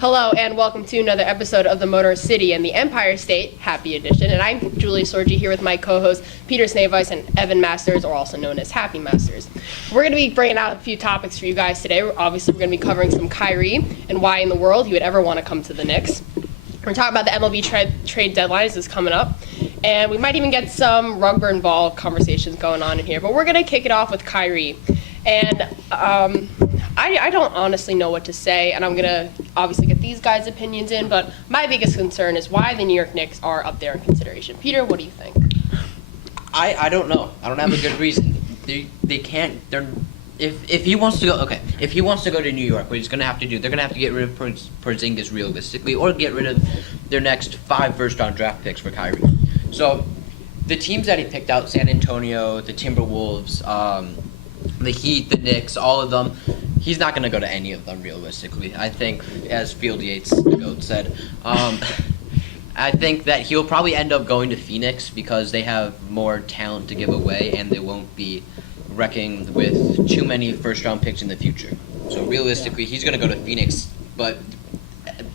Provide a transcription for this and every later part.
Hello and welcome to another episode of the Motor City and the Empire State Happy Edition. And I'm Julie Sorgi here with my co-hosts Peter Snavevice and Evan Masters, or also known as Happy Masters. We're going to be bringing out a few topics for you guys today. Obviously, we're going to be covering some Kyrie and why in the world he would ever want to come to the Knicks. We're talking about the MLB trade deadline as it's coming up. And we might even get some rugby and ball conversations going on in here. But we're going to kick it off with Kyrie. And I don't honestly know what to say, and I'm going to obviously get these guys' opinions in, but my biggest concern is why the New York Knicks are up there in consideration. Peter, what do you think? I don't know. I don't have a good reason. They can't. If he wants to go, okay. If he wants to go to New York, what he's going to have to do, they're going to have to get rid of Porzingis realistically, or get rid of their next 5 first-round draft picks for Kyrie. So the teams that he picked out, San Antonio, the Timberwolves, the Heat, the Knicks, all of them, he's not going to go to any of them realistically. I think, as Field Yates, the GOAT, said, I think that he'll probably end up going to Phoenix because they have more talent to give away and they won't be wrecking with too many first-round picks in the future. So realistically, he's going to go to Phoenix, but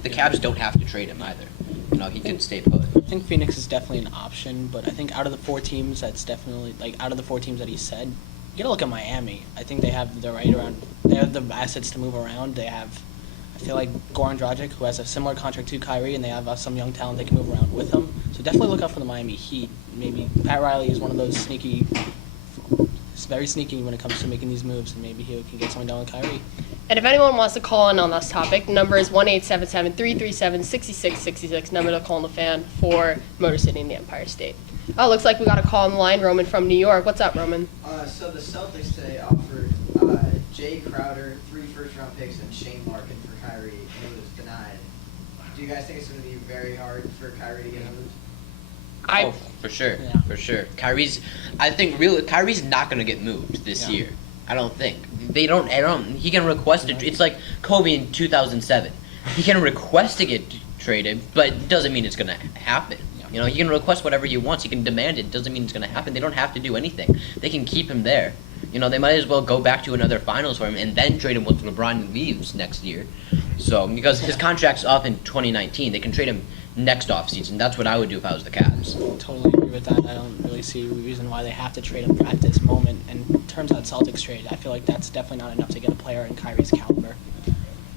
the Cavs don't have to trade him either. You know, he can stay put. I think Phoenix is definitely an option, but I think out of the 4 teams, that's definitely, out of the 4 teams that he said, you gotta look at Miami. I think they have the they have the assets to move around. They have, I feel like Goran Dragic, who has a similar contract to Kyrie, and they have some young talent they can move around with him. So definitely look out for the Miami Heat. Maybe Pat Riley is one of those very sneaky when it comes to making these moves, and maybe he can get something done with Kyrie. And if anyone wants to call in on this topic, the number is 1-877-337-6666, number to call in the fan for Motor City in the Empire State. Oh, looks like we got a call on the line. Roman from New York. What's up, Roman? So the Celtics today offered Jae Crowder 3 first-round picks and Shane Larkin for Kyrie, and it was denied. Do you guys think it's going to be very hard for Kyrie to get moved? For sure, Yeah. for sure. Kyrie's not going to get moved this year. I don't think. He can request it. It's like Kobe in 2007. He can request to get traded, but it doesn't mean it's going to happen. You know, he can request whatever he wants. He can demand it. Doesn't mean it's going to happen. They don't have to do anything. They can keep him there. You know, they might as well go back to another finals for him and then trade him once LeBron leaves next year. So, because his contract's up in 2019, they can trade him next offseason. That's what I would do if I was the Cavs. Totally agree with that. I don't really see a reason why they have to trade him at this moment. And in terms of that Celtics trade, I feel like that's definitely not enough to get a player in Kyrie's caliber.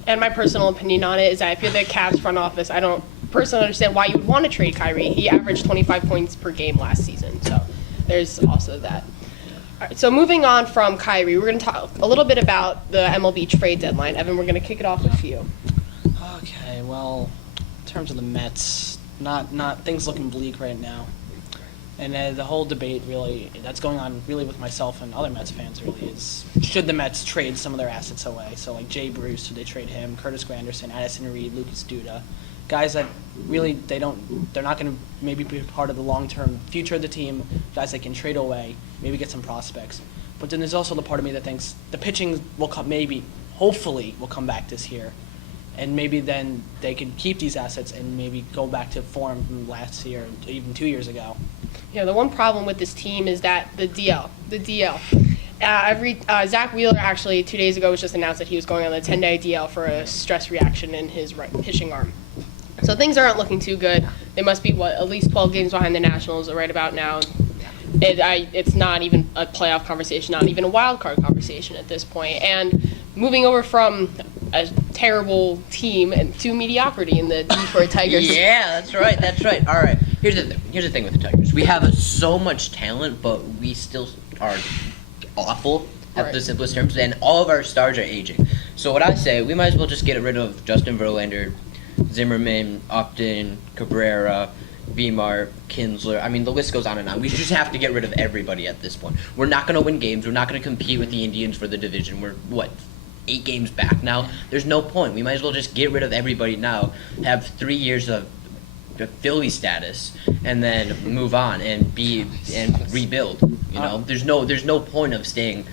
And my personal opinion on it is that if you're the Cavs front office, I don't personally understand why you would want to trade Kyrie. He averaged 25 points per game last season, so there's also that. All right, so moving on from Kyrie, we're going to talk a little bit about the MLB trade deadline. Evan, we're going to kick it off with you. Okay, well, in terms of the Mets, not things looking bleak right now. And the whole debate really that's going on really with myself and other Mets fans really is should the Mets trade some of their assets away? So like Jay Bruce, should they trade him? Curtis Granderson, Addison Reed, Lucas Duda, guys that really they're not going to maybe be part of the long-term future of the team. Guys that can trade away, maybe get some prospects. But then there's also the part of me that thinks the pitching will come, hopefully will come back this year. And maybe then they could keep these assets and maybe go back to form from last year, even 2 years ago. You know, the one problem with this team is that the DL. Zach Wheeler actually 2 days ago was just announced that he was going on the 10-day DL for a stress reaction in his right pitching arm. So things aren't looking too good. They must be, at least 12 games behind the Nationals right about now. It's not even a playoff conversation, not even a wild card conversation at this point. And moving over from a terrible team and to mediocrity in the Detroit Tigers. Yeah, that's right. All right. Here's the thing with the Tigers. We have so much talent, but we still are awful at the simplest terms, and all of our stars are aging. So what I say, we might as well just get rid of Justin Verlander, Zimmerman, Upton, Cabrera, Beamar, Kinsler. I mean, the list goes on and on. We just have to get rid of everybody at this point. We're not going to win games. We're not going to compete with the Indians for the division. We're, 8 games back now? There's no point. We might as well just get rid of everybody now, have 3 years of Philly status, and then move on and rebuild. You know, there's no point of staying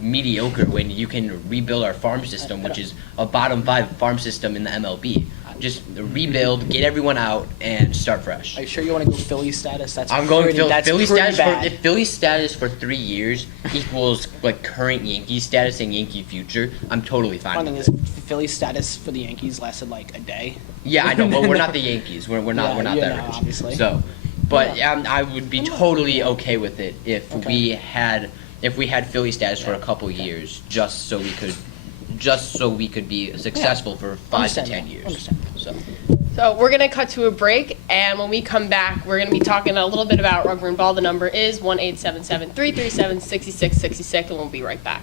mediocre when you can rebuild our farm system, which is a bottom 5 farm system in the MLB. just rebuild, get everyone out, and start fresh. Are you sure you want to go Philly status? That's I'm going that's Philly pretty status bad. if Philly status for 3 years equals like current Yankee status and Yankee future, I'm totally fine One with thing it. is, Philly status for the Yankees lasted like a day. Yeah, I know, but we're not the Yankees. We're not Yeah, we're not you that know, rich. obviously. So, but Yeah. I would be totally okay with it if Okay. we had Philly status for a couple years, just so we could be successful for 5 to 10 years. Understandable. So. So we're going to cut to a break, and when we come back, we're going to be talking a little bit about rugby and ball. The number is 1-877-337-6666, and we'll be right back.